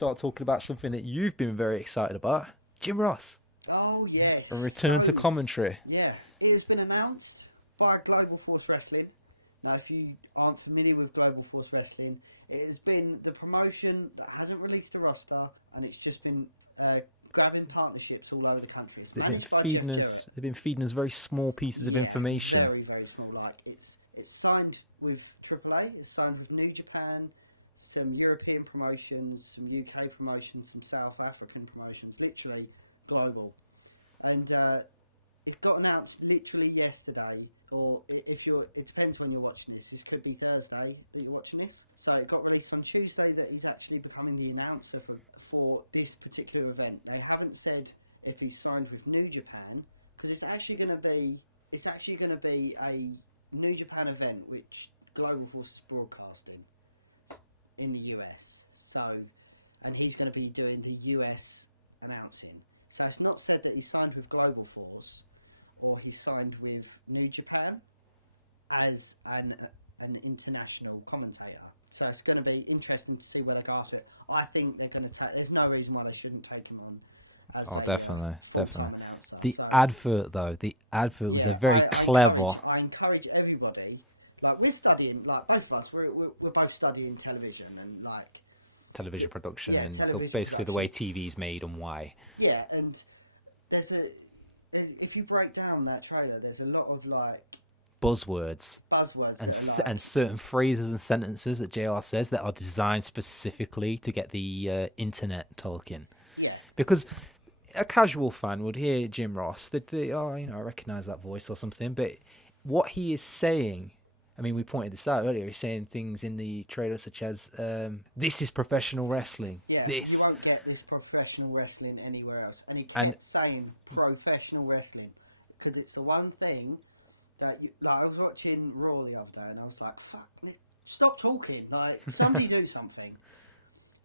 start talking about something that you've been very excited about. Jim Ross. Oh, yes. A return to commentary. Yeah. It has been announced by Global Force Wrestling. Now, if you aren't familiar with Global Force Wrestling, it has been the promotion that hasn't released a roster, and it's just been grabbing partnerships all over the country. It's managed by Jeff Jarrett. They've been feeding us very small pieces of information. Very, very small. Like, it's signed with AAA, it's signed with New Japan, some European promotions, some UK promotions, some South African promotions, literally global. And it got announced literally yesterday, or it depends when you're watching this. This could be Thursday that you're watching this. So it got released on Tuesday that he's actually becoming the announcer for this particular event. They haven't said if he's signed with New Japan, because it's actually going to be a New Japan event which Global Force is broadcasting in the US. So, and he's going to be doing the US announcing. So it's not said that he's signed with Global Force or he's signed with New Japan as an international commentator. So it's going to be interesting to see where they go after it. I think they're going to take... There's no reason why they shouldn't take him on as a full-time announcer. The advert was a very clever... I encourage everybody... Like, we're studying... Like, both of us, we're both studying television and, like... television production. Yeah, television basically production. The way TV's made and why. Yeah, and if you break down that trailer, there's a lot of, like... buzzwords that are like... And certain phrases and sentences that JR says that are designed specifically to get the internet talking. Yeah. Because a casual fan would hear Jim Ross, I recognise that voice or something, but what he is saying... I mean, we pointed this out earlier. He's saying things in the trailer such as, this is professional wrestling. Yeah, you won't get this professional wrestling anywhere else. And he kept saying professional wrestling because it's the one thing that... I was watching Raw the other day and I was like, fuck, stop talking. Like, somebody do something.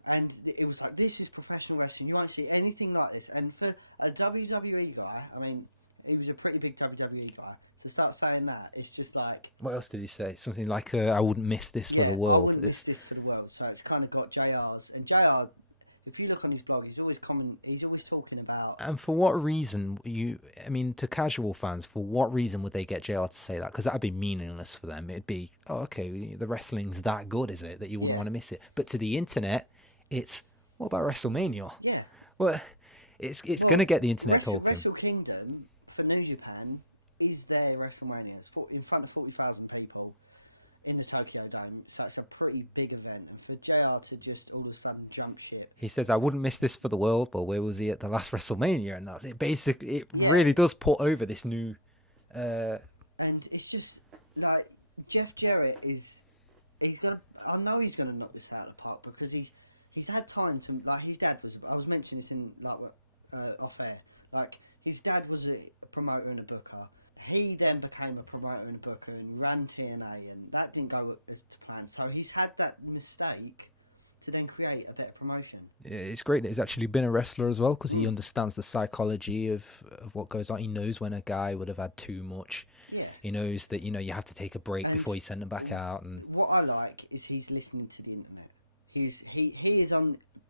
And it was like, this is professional wrestling. You won't see anything like this. And for a WWE guy, I mean... He was a pretty big WWE guy. To start saying that, it's just like... What else did he say? Something like, I wouldn't miss this for the world. Yeah, I wouldn't miss this for the world. So it's kind of got JR's. And JR, if you look on his blog, he's always talking about... And for what reason, to casual fans, for what reason would they get JR to say that? Because that would be meaningless for them. It'd be, the wrestling's that good, is it? That you wouldn't want to miss it. But to the internet, it's, what about WrestleMania? Yeah. Well, it's going to get the internet talking. Wrestle Kingdom... for New Japan is their WrestleMania. It's in front of 40,000 people in the Tokyo Dome, so it's a pretty big event. And for JR to just all of a sudden jump ship... He says, I wouldn't miss this for the world, but where was he at the last WrestleMania? And that's it. Basically, it really does put over this new... And it's just, like, Jeff Jarrett is... I know he's going to knock this out of the park because he's had time to... Like, his dad was... I was mentioning this in, like... off air. Like, his dad was a promoter and a booker. He then became a promoter and a booker and ran TNA, and that didn't go as to plan. So he's had that mistake to then create a better promotion. It's great that he's actually been a wrestler as well, because he understands the psychology of what goes on. He knows when a guy would have had too much. Yeah. He knows that, you have to take a break before you send him back out. And what I like is he's listening to the internet. He is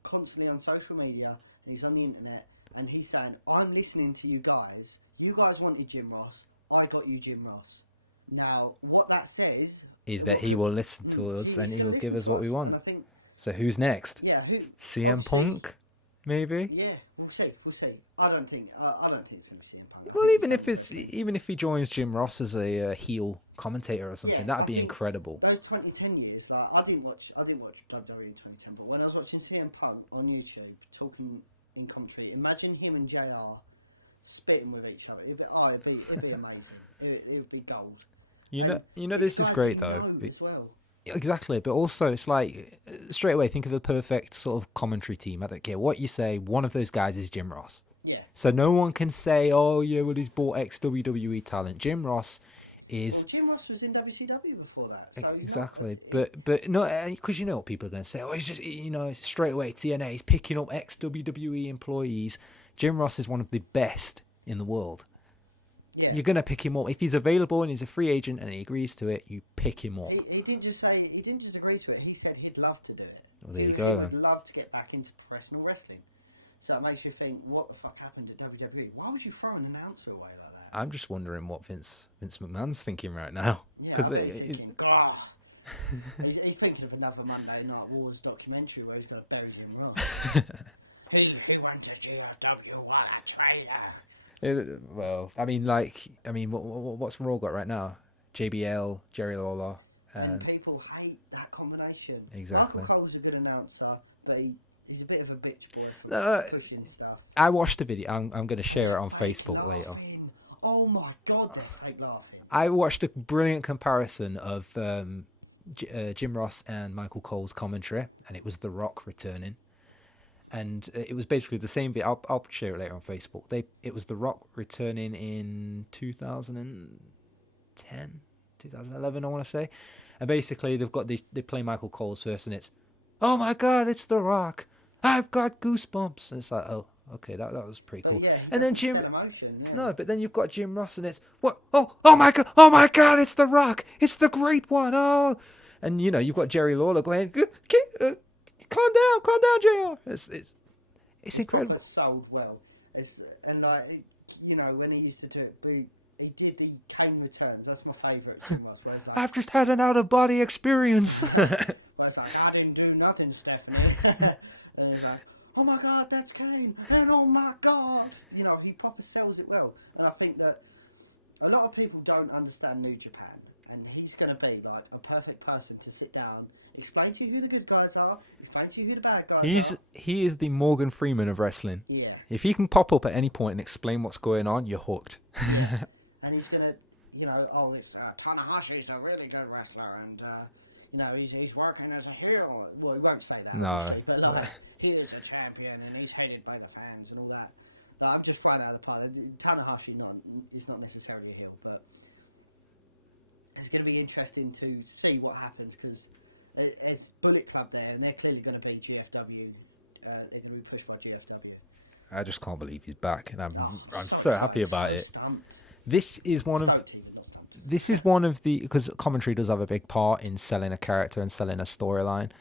constantly on social media, and he's on the internet. And he's saying, I'm listening to you guys. You guys wanted Jim Ross. I got you Jim Ross. Now, what that says... is that he will listen to us and he will give us what we want. And I think... So who's next? Yeah, who... CM Punk, maybe? Yeah, we'll see. I don't think it's going to be CM Punk. Even if he joins Jim Ross as a heel commentator or something, that would be incredible. Those 2010 years, like, I didn't watch WWE in 2010, but when I was watching CM Punk on YouTube talking... in commentary, imagine him and JR spitting with each other. It'd be amazing. It would be gold. This is great though. As well. Exactly, but also it's like straight away think of the perfect sort of commentary team. I don't care what you say. One of those guys is Jim Ross. Yeah. So no one can say, "Oh yeah, well he's bought ex WWE talent." Jim Ross is... Well, Jim Ross was in WCW before that, so he's exactly. But no, because you know what people are going to say. Oh, he's just straight away TNA. He's picking up ex WWE employees. Jim Ross is one of the best in the world. Yeah. You're going to pick him up. If he's available and he's a free agent and he agrees to it, you pick him up. He didn't just agree to it. He said he'd love to do it. Well, he there you go, would then. love to get back into professional wrestling. So it makes you think, what the fuck happened at WWE? Why would you throw an announcer away like that? I'm just wondering what Vince McMahon's thinking right now. Yeah, I bet he's thinking, God. He's thinking of another Monday Night Wars documentary where he's going to bury Jim Ross. he went to GFW, what a traitor. What's Raw got right now? JBL, Jerry Lawler. And people hate that combination. Exactly. Michael Cole's a good announcer, but he's a bit of a bitch boy for pushing stuff. I watched the video. I'm going to share it on Facebook laughing. later. Oh my God, they're fake laughing. I watched a brilliant comparison of Jim Ross and Michael Cole's commentary, and it was The Rock returning. And it was basically the same video. I'll share it later on Facebook. It was The Rock returning in 2010, 2011, I want to say. And basically, they play Michael Cole's first, and it's, oh my God, it's The Rock. I've got goosebumps. And it's like, oh, okay, that was pretty cool. But yeah, he doesn't sell emotion, yeah. No, but then you've got Jim Ross, and it's, what? Oh my God, it's The Rock. It's the great one. Oh. And, you've got Jerry Lawler going, calm down, JR. It's proper sold well. When he used to do it, he did the Kane Returns. That's my favourite Jim Ross, where it's like, I've just had an out-of-body experience. where it's like, I didn't do nothing, Stephanie. And it's like, oh my God, that's Kane. And oh my God. He proper sells it well. And I think that a lot of people don't understand New Japan, and he's going to be like a perfect person to sit down, explain to you who the good guys are, explain to you who the bad guys are. He is the Morgan Freeman of wrestling. Yeah. If he can pop up at any point and explain what's going on, you're hooked. Yeah. And he's going to, this Tanahashi's a really good wrestler, and, he's working as a heel. Well, he won't say that, obviously, but, he is a champion, and he's hated by the fans and all that. I'm just throwing out of the park. Tanahashi is not necessarily a heel, but it's going to be interesting to see what happens, because it's Bullet Club there, and they're clearly going to be GFW. They're going to be pushed by GFW. I just can't believe he's back, and I'm so happy about it. Stumped. This is Stoked even, not stumped. This is one of the, because commentary does have a big part in selling a character and selling a storyline.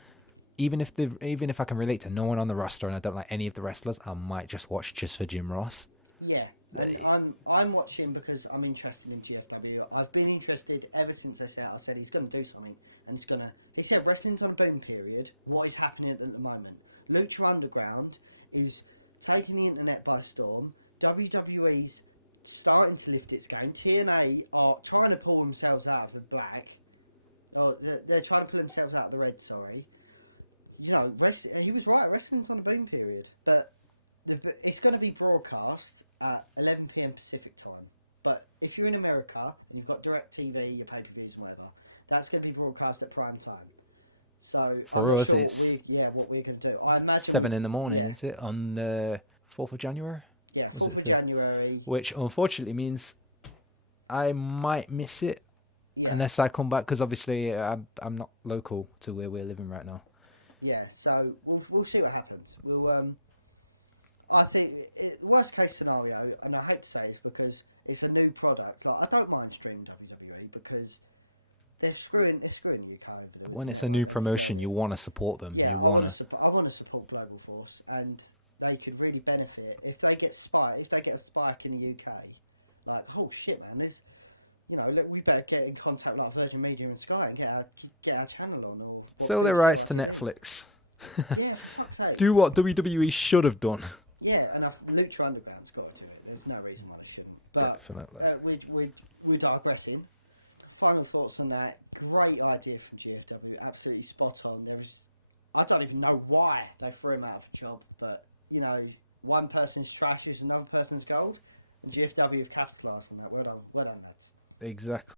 Even if I can relate to no one on the roster and I don't like any of the wrestlers, I might just watch just for Jim Ross. Yeah, and I'm watching because I'm interested in GFW. I've been interested ever since I said he's going to do something, and he said wrestling's on a boom period. What is happening at the moment? Lucha Underground is taking the internet by storm. WWE's starting to lift its game. TNA are trying to pull themselves out of the black. Oh, they're trying to pull themselves out of the red, sorry. He was right, wrestling's on a boom period. But it's going to be broadcast at 11 p.m. Pacific time. But if you're in America and you've got DirecTV, your pay-per-views and whatever, that's going to be broadcast at prime time. So I'm not sure what we're going to do. I imagine 7 in the morning, isn't it? On the 4th of January? Yeah, 4th of January. Which unfortunately means I might miss it. Yeah. Unless I come back, because obviously I'm not local to where we're living right now. Yeah, so we'll see what happens. I think the worst case scenario, and I hate to say this because it's a new product. Like, I don't mind streaming WWE because they're screwing the UK over there. When it's a new promotion, you want to support them. Yeah, I want to support Global Force, and they could really benefit if they get a spike in the UK. Like, oh shit, man, there's. Look, we better get in contact with Virgin Media and Sky and get our channel on, or sell their rights to Netflix. Yeah, for fuck's sake. Do what WWE should have done. Yeah, enough. Lucha Underground's got to do it. There's no reason why they shouldn't. But we're digressing. Final thoughts on that. Great idea from GFW. Absolutely spot on. I don't even know why they threw him out of a job, but one person's trash is another person's gold, and GFW have capitalised on that. Well done, lads. Exactly.